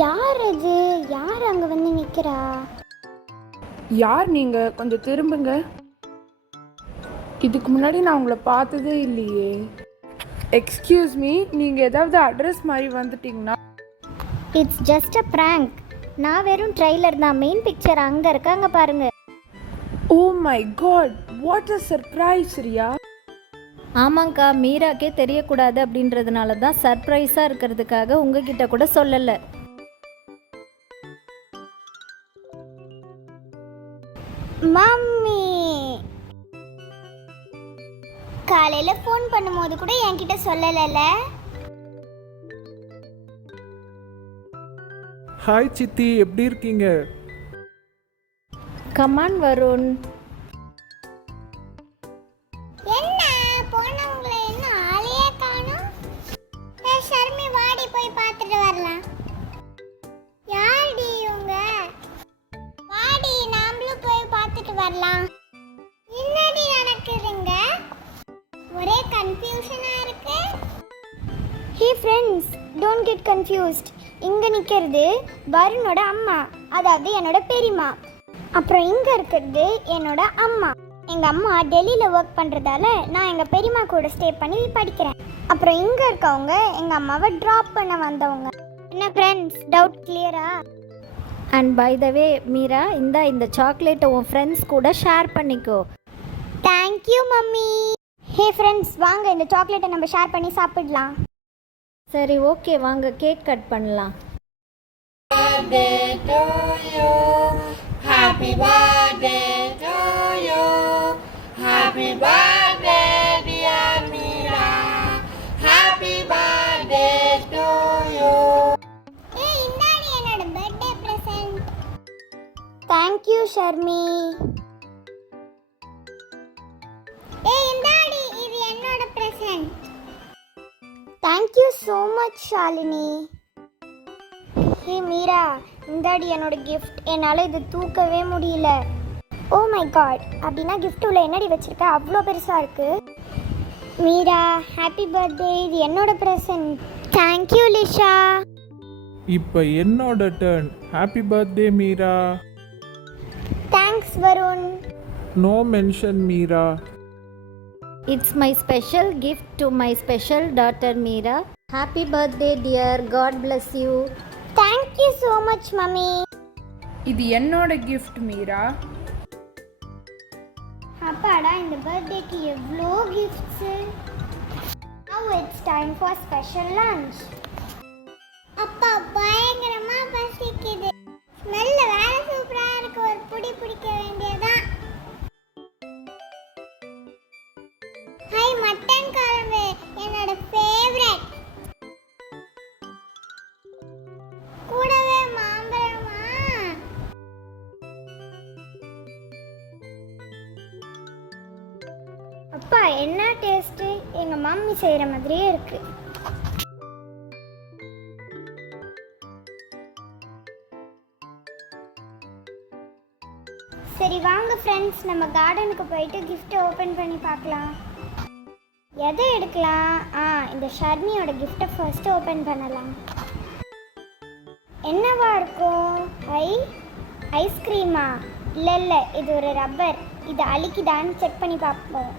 யார் அது? யார் அங்கே வந்து நிற்கிறா? யார் நீங்கள்? கொஞ்சம் திரும்புங்க. இதுக்கு முன்னாடி நான் உங்களை பார்த்ததே இல்லையே. எக்ஸ்கியூஸ் மீ, நீங்கள் ஏதாவது அட்ரஸ் மாதிரி வந்துட்டீங்கன்னா? It's just a prank. நான் வெறும் ட்ரெய்லர் தான். மெயின் பிக்சர் அங்கே இருக்காங்க பாருங்க. Oh my god, what a surprise Riya. ஆமாங்க்கா, மீராக்கே தெரியக்கூடாது அப்படின்றதுனால தான் சர்ப்ரைஸாக இருக்கிறதுக்காக உங்ககிட்ட கூட சொல்லலை. மம்மி, காலையில் ஃபோன் பண்ணும்போது கூட என்கிட்ட சொல்லலைல்ல. ஹாய் சித்தி, எப்படி இருக்கீங்க? கமான் வருண். என்ன போனவங்களை என்ன ஆளையே காணோம்? ஷர்மி, வாடி போய் பார்த்துட்டு வரலாம். யாருடி இவங்க? வாடி, நாமளும் போய் பார்த்துட்டு வரலாம். என்னடி நடக்குதுங்க? ஒரே கன்ஃபியூஷனா இருக்கு. Hey friends, don't get confused. இங்க நிக்கிறது வருணோட அம்மா, அதாவது என்னோட பெரியம்மா. அப்புறம் இங்க இருக்கிறது என்னோட அம்மா. எங்க அம்மா டெல்லியில ஒர்க் பண்றதால நான் எங்க பெரியம்மா கூட ஸ்டே பண்ணி படிக்கிறேன். அப்புறம் இங்க இருக்கவங்க எங்க அம்மாவை டிராப் பண்ண வந்தவங்க. என்ன ஃப்ரெண்ட்ஸ், டவுட் கிளியரா? அண்ட் பை த வே மீரா, இந்த சாக்லேட்டை உன் ஃப்ரெண்ட்ஸ் கூட ஷேர் பண்ணிக்கோ. Thank you mummy. ஹே ஃப்ரெண்ட்ஸ், வாங்க இந்த சாக்லேட்டை நம்ம ஷேர் பண்ணி சாப்பிடலாம். சரி, ஓகே, வாங்க கேக் கட் பண்ணலாம். Happy birthday to you. Happy birthday dear Meera. Happy birthday to you. ஏய், இந்தாடி என்னோட பர்த்டே பிரசன்ட். தேங்க்யூ ஷர்மி. ஏய், இந்தாடி இது என்னோட present. Thank you so much Shalini. Hey Meera, இந்தாடி என்னோட கிஃப்ட். என்னால் இது தூக்கவே முடியல. ஓ மை காட், அப்படின்னா கிஃப்ட் உள்ள என்னடி வச்சிருக்க? அவ்வளோ பெருசாக இருக்கு. Meera, happy birthday. இது என்னோட ப்ரெசன்ட். தேங்க்யூ லிஷா. இப்போ என்னோட turn. Happy birthday Meera. Thanks Varun. No mention Meera. It's my special gift to my special daughter Meera. Happy birthday dear, God bless you. Thank you so much mummy. இது என்னோட கிஃப்ட் மீரா. அப்பாடா, இந்த பர்த்டேக்கு எவ்வளோ gifts. Now it's time for special lunch. அப்பா, பயங்கரமா பசிக்குது. ஸ்மெல்ல வேற சூப்பரா இருக்கு. ஒரு புடி பிடிக்க வேண்டியதான். ஹாய், மட்டன் குழம்பு என்னோட ஃபேவரட். கூடவே மாம்பழமா? அப்பா, என்ன டேஸ்ட்! எங்க மம்மி செய்யற மாதிரியே இருக்கு. சரி வாங்க ஃப்ரெண்ட்ஸ், நம்ம கார்டனுக்கு போயிட்டு கிஃப்ட் ஓபன் பண்ணி பார்க்கலாம். எதை எடுக்கலாம்? இந்த ஷர்மியோட கிஃப்ட்டை ஃபர்ஸ்ட் ஓபன் பண்ணலாம். என்னவா இருக்கும்? ஐஸ்கிரீமா? இல்லை, இது ஒரு ரப்பர். இது அழிக்குதான்னு செக் பண்ணி பார்ப்போம்.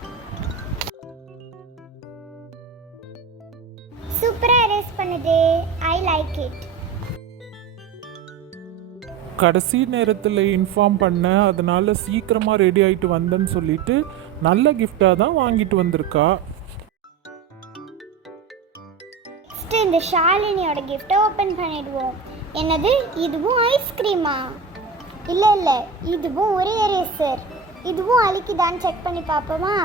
சூப்பரா எரேஸ் பண்ணுது. I like it. கடைசி நேரத்தில் இன்ஃபார்ம் பண்ண, அதனால சீக்கிரமாக ரெடி ஆகிட்டு வந்தேன்னு சொல்லிட்டு நல்ல கிஃப்டாக தான் வாங்கிட்டு வந்திருக்கா. நெக்ஸ்ட் இந்த ஷாலினியோட கிஃப்ட்டை ஓப்பன் பண்ணிடுவோம். என்னது, இதுவும் ஐஸ்கிரீமா? இல்லை, இதுவும் ஒரே எரேசர். இதுவும் அழிக்குதான்னு செக் பண்ணி பார்ப்போமா?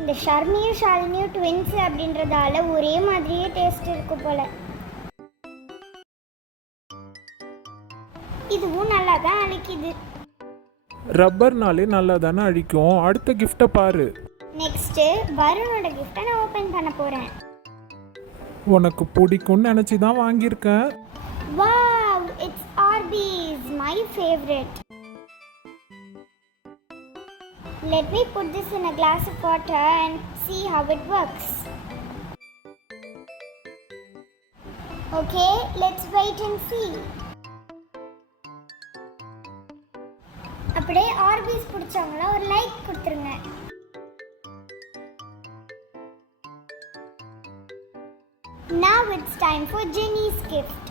இந்த ஷர்மியும் ஷாலினியும் ட்வின்ஸ் அப்படின்றதால ஒரே மாதிரியே டேஸ்ட் இருக்கு போல. இதுவும் நல்லா தான் அழிக்குது. ரப்பர்னாலே நல்லா தானே அழிக்கும். அடுத்த கிஃப்டை பாரு. நெக்ஸ்ட் வருணோட கிஃப்ட்டை நான் ஓப்பன் பண்ண போறேன். உனக்கு பிடிக்கும்னு நினச்சி தான் வாங்கியிருக்கேன். Wow, it's Orbeez, my favourite. Let me put this in a glass of water and see how it works. Okay, let's wait and see. அப்படியே ஆர்பிஸ் பிடிச்சவங்கள ஒரு லைக் கொடுத்துருங்க. Now it's time for Jenny's gift.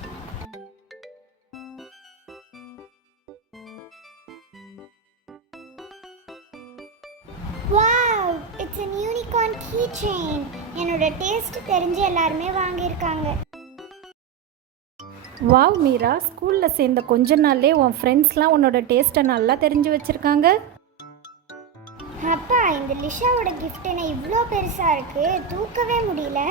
Wow, it's an unicorn keychain. என்னோட taste தெரிஞ்சு எல்லாருமே வாங்கியிருக்காங்க. Wow Meera, ஸ்கூலில் சேர்ந்த கொஞ்ச நாள்லே உன் ஃப்ரெண்ட்ஸ்லாம் உன்னோட டேஸ்ட்டை நல்லா தெரிஞ்சு வச்சுருக்காங்க. அப்பா, இந்த லிஷாவோட gift என்ன இவ்வளோ பெருசாக இருக்கு, தூக்கவே முடியல.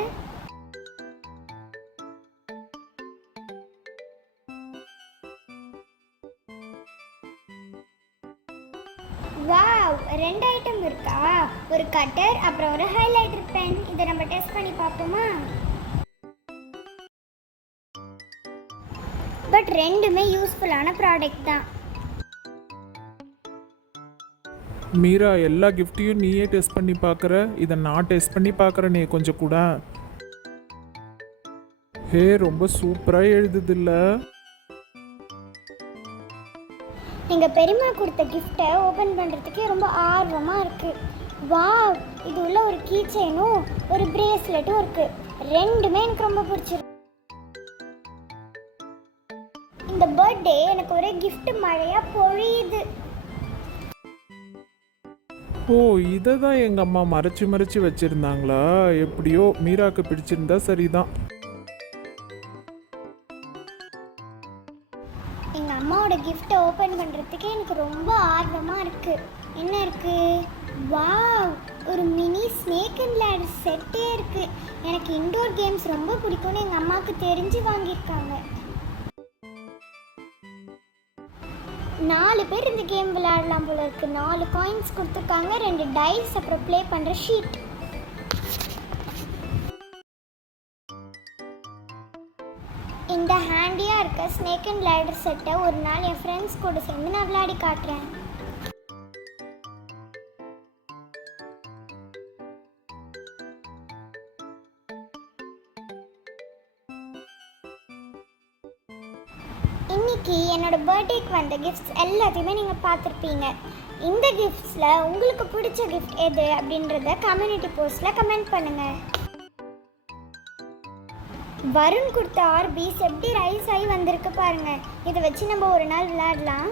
வாவ், 2 ஐட்டம் இருக்கா? ஒரு கட்டர் அப்புறம் ஒரு ஹைலைட்டர் பென். இதை நம்ம டெஸ்ட் பண்ணி பார்ப்போமா? பட் ரெண்டுமே யூஸ்ஃபுல்லான ப்ராடக்ட் தான். மீரா, எல்லா கிஃப்ட்டையும் நீயே டெஸ்ட் பண்ணி பார்க்குற, இதை நான் டெஸ்ட் பண்ணி பார்க்குறேனே, கொஞ்சம் கூட. ஹே, ரொம்ப சூப்பராக எழுதுதில்ல? எங்கள் பெரியம்மா கொடுத்த கிஃப்டை ஓப்பன் பண்ணுறதுக்கே ரொம்ப ஆர்வமாக இருக்குது. வாவ், இது உள்ள ஒரு கீ செயினும் ஒரு பிரேஸ்லெட்டும் இருக்குது. ரெண்டுமே எனக்கு ரொம்ப பிடிச்சிருக்கு. இந்த பர்த்டே எனக்கு ஒரே கிஃப்ட் மழையாக பொழியுது. ஓ, இதை தான் எங்கள் அம்மா மறைச்சி மறைச்சி வச்சுருந்தாங்களா? எப்படியோ மீராக்கு பிடிச்சிருந்தா சரிதான். எங்கள் அம்மாவோட கிஃப்டை ஓப்பன் பண்ணுறதுக்கே எனக்கு ரொம்ப ஆர்வமாக இருக்குது. என்ன இருக்குது? வாவ், ஒரு மினி ஸ்னேக் அண்ட் லேடர் செட்டே இருக்குது. எனக்கு இன்டோர் கேம்ஸ் ரொம்ப பிடிக்கும்னு எங்கள் அம்மாவுக்கு தெரிஞ்சு வாங்கியிருக்காங்க. 4 பேர் இந்த கேம் விளையாடலாம் போல இருக்கு. 4 காயின்ஸ் கொடுத்துருக்காங்க, 2 டைஸ், அப்புறம் ப்ளே பண்ணுற ஷீட். இந்த ஹேண்டியாக இருக்க ஸ்னேக் அண்ட் லேடர் செட்டை ஒரு நாள் என் ஃப்ரெண்ட்ஸ் கூட சேர்ந்து நான் விளையாடி காட்டுறேன். இன்னைக்கு என்னோட பர்த்டேக்கு வந்த கிஃப்ட்ஸ் எல்லாத்தையுமே நீங்கள் பார்த்துருப்பீங்க. இந்த கிஃப்ட்ஸில் உங்களுக்கு பிடிச்ச கிஃப்ட் எது அப்படின்றத கம்யூனிட்டி போஸ்ட்டில் கமெண்ட் பண்ணுங்கள். வருண் கொடுத்த ஆர்பிஸ் எப்படி ரைஸ் ஆகி வந்திருக்கு பாருங்க. இதை வச்சு நம்ம ஒரு நாள் விளையாடலாம்.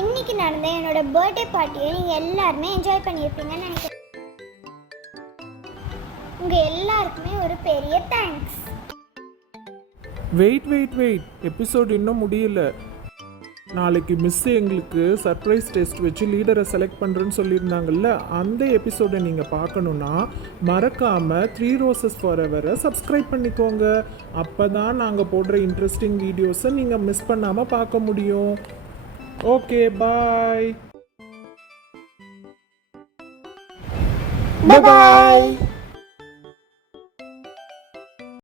இன்னைக்கு நடந்த என்னோட பர்த்டே பார்ட்டியை நீங்கள் எல்லாருமே என்ஜாய் பண்ணியிருப்பீங்கன்னு நினைக்கிறேன். உங்கள் எல்லாருக்குமே ஒரு பெரிய தேங்க்ஸ். வெயிட், எபிசோட் இன்னும் முடியல. நாளைக்கு மிஸ் எங்களுக்கு சர்ப்ரைஸ் டெஸ்ட் வச்சு லீடரை செலக்ட் பண்ணுறேன்னு சொல்லியிருந்தாங்கல்ல, அந்த எபிசோடை நீங்கள் பார்க்கணுன்னா மறக்காமல் 3 Roses Forever சப்ஸ்கிரைப் பண்ணிக்கோங்க. அப்போ தான் நாங்கள் போடுற இன்ட்ரெஸ்டிங் வீடியோஸை நீங்கள் மிஸ் பண்ணாமல் பார்க்க முடியும். ஓகே, பாய். Bye bye.